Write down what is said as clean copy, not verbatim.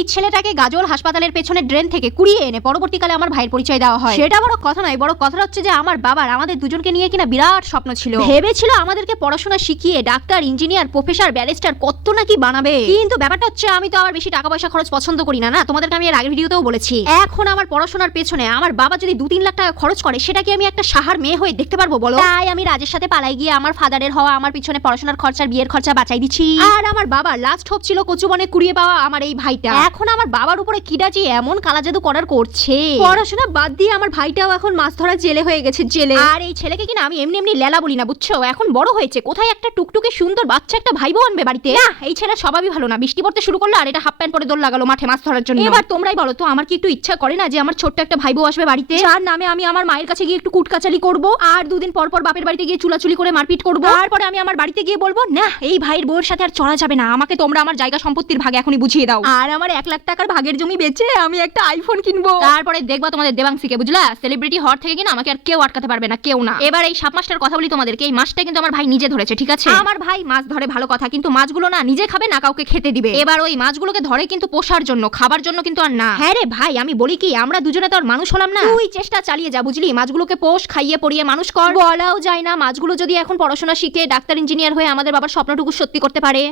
এই ছেলেটাকে গাজল হাসপাতালের পেছনে ড্রেন থেকে কুড়িয়ে এনে পরবর্তীকালে আমার ভাইয়ের পরিচয় দেওয়া হয়। সেটা বড় কথা নয়, বড় কথা হচ্ছে যে আমার বাবার আমাদের দুজনকে নিয়ে কিনা বিরাট স্বপ্ন ছিল। ভেবেছিল আমাদেরকে পড়াশোনা শিখিয়ে ডাক্তার, ইঞ্জিনিয়ার, প্রফেসর, ব্যারিস্টার কত নাকি বানাবে। কিন্তু ব্যাপারটা হচ্ছে আমি তো আবার বেশি টাকা পয়সা খরচ পছন্দ করি না, তোমাদেরকে আমি এর আগের ভিডিওতেও বলেছি। এখন আমার পড়াশোনার পেছনে আমার বাবা যদি 2-3 লাখ টাকা খরচ করে, সেটা কি আমি একটা সাহার মেয়ে হয়ে দেখতে পারবো বলো? তাই আমি রাজের সাথে পালাই গিয়ে আমার ফাদারের হওয়া আমার পিছনে পড়াশোনার খরচার বিয়ের খরচা বাঁচাই দিচ্ছি। আর আমার বাবার লাস্ট হোপ ছিল কচুবনে কুড়িয়ে পাওয়া আমার এই ভাইটা। এখন আমার বাবার উপরে কিডাজি এমন কালা জাদু করার করছে, পড়াশোনা বাদ দিয়ে আমার ভাইটাও এখন মাছ ধরা জেলে হয়ে গেছে, জেলে। আর এই ছেলেকে কিনা আমি এমনি এমনি লেলা বলি না, বুঝছো? এখন বড় হয়েছে, কোথায় একটা টুকটুকে সুন্দর বাচ্চা একটা ভাই বোন আনবে বাড়িতে? না, এই ছেলের স্বভাবই ভালো না। বৃষ্টি পড়তে শুরু করলো আর এটা হাফ প্যান্ট পরে দৌড় লাগালো মাঠে মাছ ধরার জন্য। এবার তোমরাই বলো তো, আমার কি একটু ইচ্ছা করে না যে আমার ছোট্ট একটা ভাই বউ আসবে বাড়িতে, যার নামে আমি আমার মায়ের কাছে গিয়ে একটু কুটকাচালি করব, আর 2 দিন পর পর বাপের বাড়িতে গিয়ে চুলাচুলি করে মারপিট করব, তারপরে আমি আমার বাড়িতে গিয়ে বলবো না, এই ভাইয়ের বউয়ের সাথে আর চলা যাবে না, আমাকে তোমরা আমার জায়গা সম্পত্তির ভাগ এখনই বুঝিয়ে দাও, আর আমার 1 লাখ টাকার ভাগের জমি বেচে আমি একটা আইফোন কিনবো। তারপরে দেখবা তোমাদের দেবাংশীকে, বুঝলা? সেলিব্রিটি হওয়ার থেকে কিনা আমাকে আর কেউ আটকাতে পারবে না, কেউ না। এবার এই সাপ মাছটার কথা বলি তোমাদেরকে। এই মাছটা কিন্তু আমার ভাই নিজে ধরেছে, ঠিক আছে? আমার ভাই মাছ ধরে ভালো কথা, কিন্তু মাছগুলো না নিজে খাবে না কাউকে খেতে দিবে। এবার ওই মাছগুলোকে ধরে কিন্তু পোষার জন্য, খাবার জন্য কিন্তু আর না। হ্যাঁ রে ভাই, আমি বলি কি, আমরা দুজনে তো আর মানুষ হলাম না? তুই চেষ্টা চালিয়ে যা, বুঝলি? মাছগুলোকে পোষ, খাইয়ে পড়িয়ে মানুষ কর। বলাও যায় না, মাছগুলো যদি এখন পড়াশোনা শিখে ডাক্তার, ইঞ্জিনিয়ার হয়ে আমাদের বাবার স্বপ্নটুকু সত্যি করতে পারে।